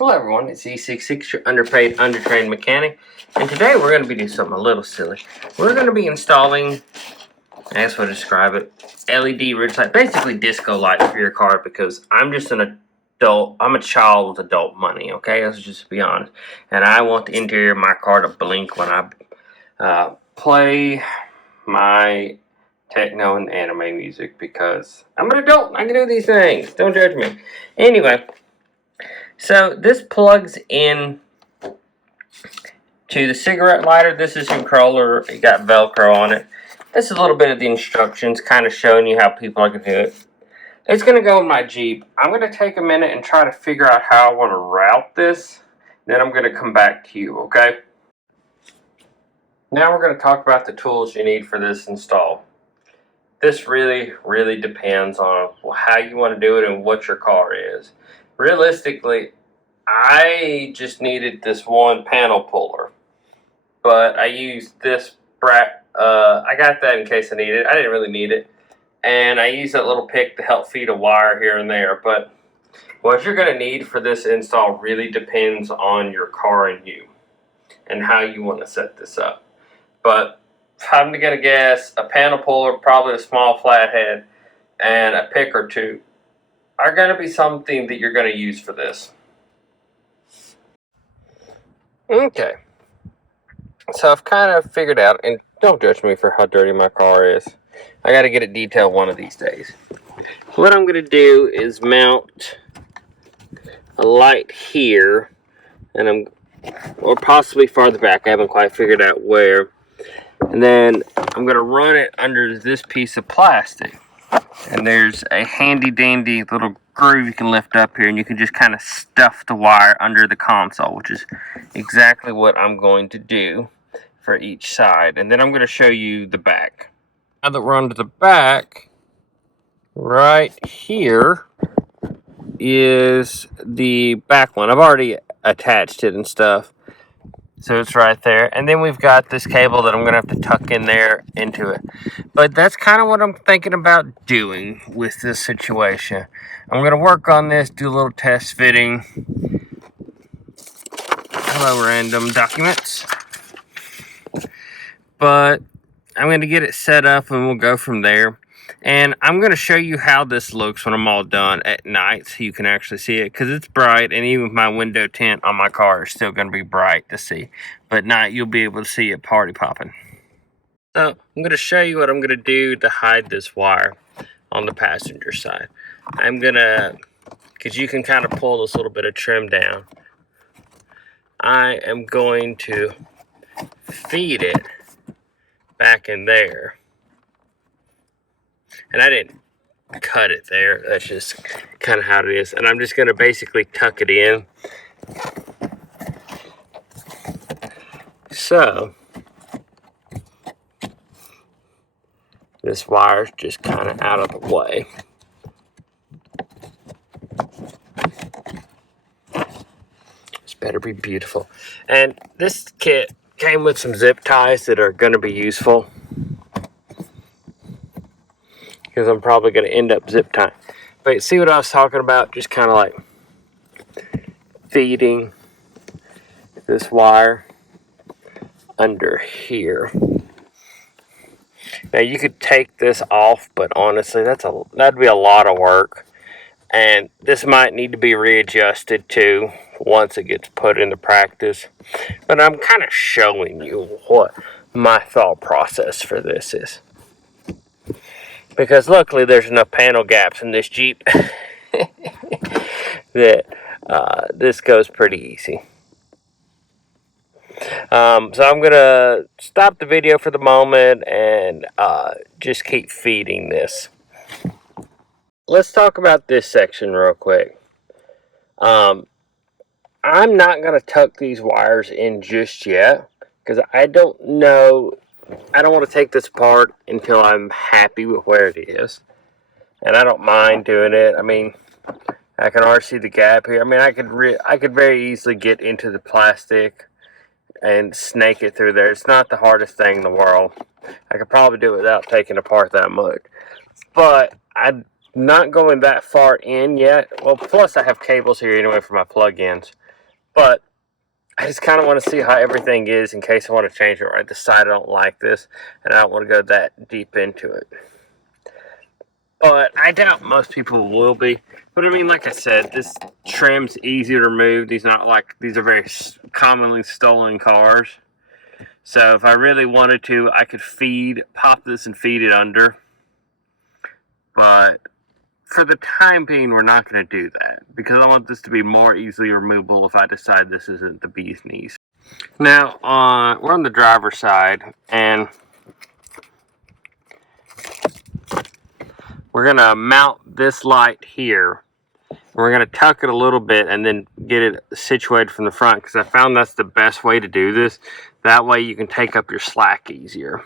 Hello everyone, it's E66, your underpaid, undertrained mechanic, and today we're going to be doing something a little silly. We're going to be installing, I guess we'll describe it, LED ridge light, basically disco lights for your car, because I'm just an adult, I'm a child with adult money, okay, let's just be honest, and I want the interior of my car to blink when I play my techno and anime music, because I'm an adult, I can do these things, don't judge me. Anyway, so this plugs in to the cigarette lighter. This is controller. It got Velcro on it. This is a little bit of the instructions, kind of showing you how people are going to do it. It's going to go in my Jeep. I'm going to take a minute and try to figure out how I want to route this. Then I'm going to come back to you, okay? Now we're going to talk about the tools you need for this install. This really, really depends on how you want to do it and what your car is. Realistically, I just needed this one panel puller, but I used this I got that in case I needed it. I didn't really need it, and I used that little pick to help feed a wire here and there. But what you're going to need for this install really depends on your car and you, and how you want to set this up. But if I'm going to guess, a panel puller, probably a small flathead, and a pick or two are going to be something that you're going to use for this. Okay, so I've kind of figured out, and don't judge me for how dirty my car is. I got to get it detailed one of these days. What I'm going to do is mount a light here, or possibly farther back. I haven't quite figured out where. And then I'm going to run it under this piece of plastic. And there's a handy dandy little groove you can lift up here, and you can just kind of stuff the wire under the console, which is exactly what I'm going to do for each side. And then I'm going to show you the back. Now that we're onto the back, right here is the back one. I've already attached it and stuff, so it's right there. And then we've got this cable that I'm going to have to tuck in there into it. But that's kind of what I'm thinking about doing with this situation. I'm going to work on this, do a little test fitting. Hello, random documents. But I'm going to get it set up and we'll go from there. And I'm going to show you how this looks when I'm all done at night, so you can actually see it, because it's bright, and even with my window tint on my car is still going to be bright to see. But at night you'll be able to see it party popping. So I'm going to show you what I'm going to do to hide this wire on the passenger side. I'm going to, because you can kind of pull this little bit of trim down, I am going to feed it back in there. And I didn't cut it there, that's just kind of how it is. And I'm just going to basically tuck it in. So this wire's just kind of out of the way. This better be beautiful. And this kit came with some zip ties that are going to be useful, because I'm probably going to end up zip tying. But see what I was talking about? Just kind of like feeding this wire under here. Now you could take this off, but honestly that'd be a lot of work, and this might need to be readjusted too once it gets put into practice. But I'm kind of showing you what my thought process for this is, because luckily there's enough panel gaps in this Jeep that this goes pretty easy. So I'm going to stop the video for the moment and just keep feeding this. Let's talk about this section real quick. I'm not going to tuck these wires in just yet, because I don't know. I don't want to take this apart until I'm happy with where it is. And I don't mind doing it. I mean, I can already see the gap here. I mean, I could very easily get into the plastic and snake it through there. It's not the hardest thing in the world. I could probably do it without taking apart that much. But I'm not going that far in yet. Well, plus I have cables here anyway for my plug-ins. But I just kind of want to see how everything is in case I want to change it, or I decide I don't like this and I don't want to go that deep into it. But I doubt most people will be. But I mean, like I said, this trim's easy to remove. These are very commonly stolen cars. So if I really wanted to, I could pop this and feed it under. But for the time being, we're not going to do that because I want this to be more easily removable if I decide this isn't the bee's knees. Now, we're on the driver's side, and we're going to mount this light here. We're going to tuck it a little bit and then get it situated from the front because I found that's the best way to do this. That way you can take up your slack easier.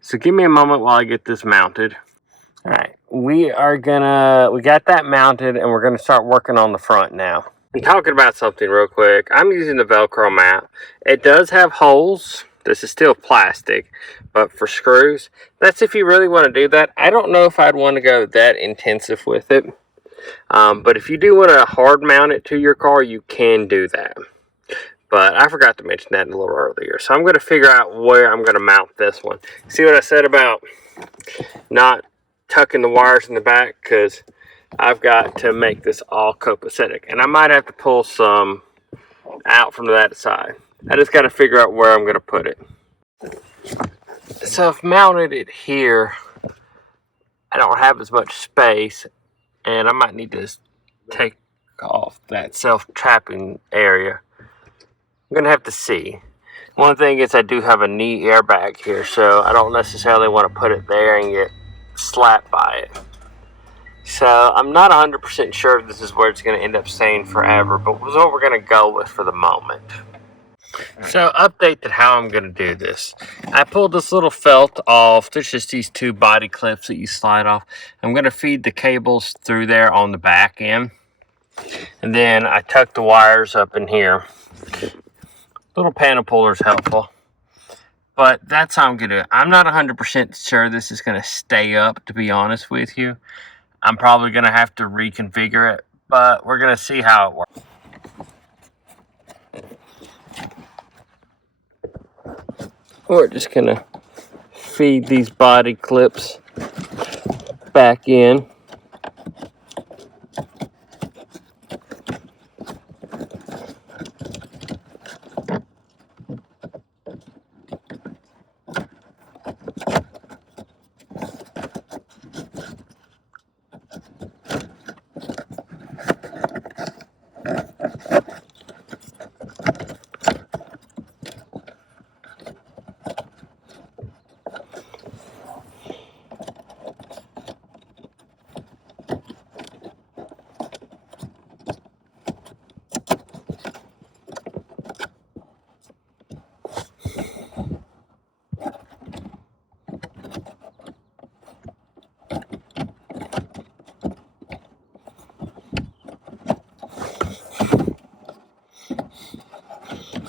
So give me a moment while I get this mounted. Alright, we got that mounted and we're going to start working on the front now. I'm talking about something real quick. I'm using the Velcro mat. It does have holes. This is still plastic, but for screws, that's if you really want to do that. I don't know if I'd want to go that intensive with it. But if you do want to hard mount it to your car, you can do that. But I forgot to mention that a little earlier. So I'm going to figure out where I'm going to mount this one. See what I said about not tucking the wires in the back? Because I've got to make this all copacetic. And I might have to pull some out from that side. I just got to figure out where I'm going to put it. So I've mounted it here. I don't have as much space. And I might need to take off that self-trapping area. I'm going to have to see. One thing is I do have a knee airbag here, so I don't necessarily want to put it there and get slapped by it. So I'm not 100% sure this is where it's going to end up staying forever, but this is what we're going to go with for the moment. So update to how I'm going to do this. I pulled this little felt off. There's just these two body clips that you slide off. I'm going to feed the cables through there on the back end. And then I tuck the wires up in here. Little panel puller is helpful. But that's how I'm going to do it. I'm not 100% sure this is going to stay up, to be honest with you. I'm probably going to have to reconfigure it. But we're going to see how it works. We're just going to feed these body clips back in.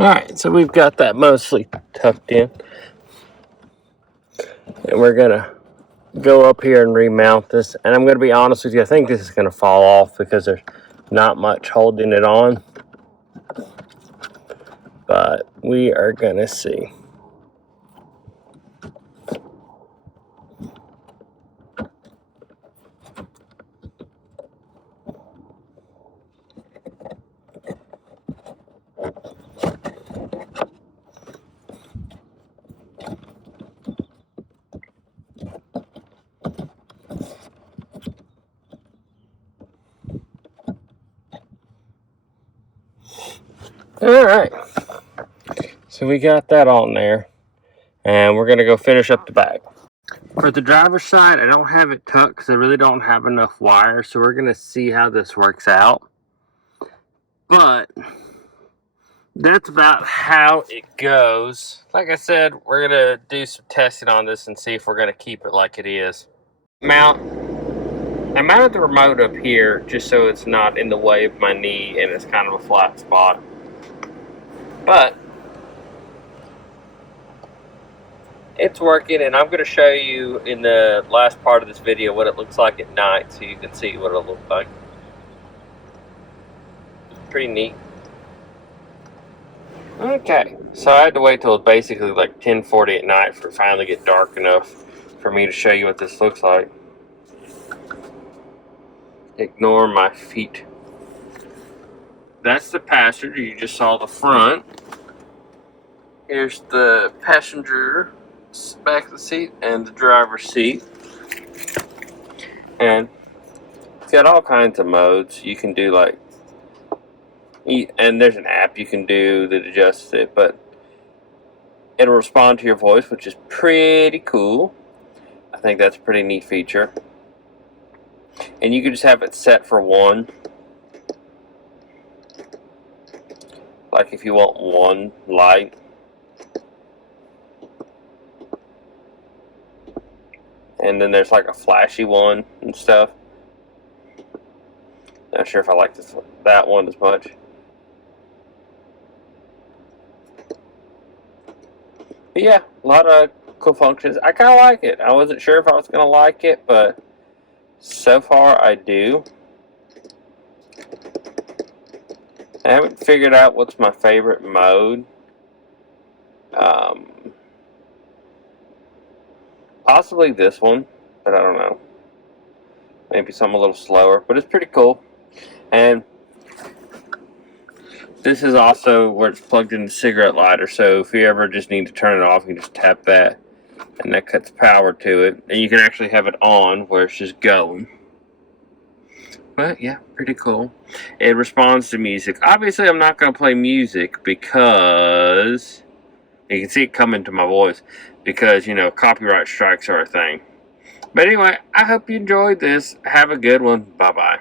Alright, so we've got that mostly tucked in. And we're going to go up here and remount this. And I'm going to be honest with you, I think this is going to fall off because there's not much holding it on. But we are going to see. Alright, so we got that on there, and we're going to go finish up the back. For the driver's side, I don't have it tucked because I really don't have enough wire, so we're going to see how this works out. But that's about how it goes. Like I said, we're going to do some testing on this and see if we're going to keep it like it is. I mounted the remote up here just so it's not in the way of my knee and it's kind of a flat spot. But it's working, and I'm going to show you in the last part of this video what it looks like at night so you can see what it'll look like. Pretty neat. Okay, so I had to wait till basically like 10:40 at night for it finally get dark enough for me to show you what this looks like. Ignore my feet. That's the passenger. You just saw the front. Here's the passenger back of the seat and the driver's seat. And it's got all kinds of modes. You can do like, and there's an app you can do that adjusts it, but it'll respond to your voice, which is pretty cool. I think that's a pretty neat feature. And you can just have it set for one. Like if you want one light. And then there's like a flashy one and stuff. Not sure if I like that one as much. But yeah, a lot of cool functions. I kind of like it. I wasn't sure if I was going to like it, but so far I do. I haven't figured out what's my favorite mode. Possibly this one, but I don't know. Maybe something a little slower, but it's pretty cool. And this is also where it's plugged in the cigarette lighter, so if you ever just need to turn it off, you can just tap that, and that cuts power to it. And you can actually have it on where it's just going. But yeah, pretty cool. It responds to music. Obviously, I'm not going to play music because you can see it coming to my voice because, you know, copyright strikes are a thing. But anyway, I hope you enjoyed this. Have a good one. Bye-bye.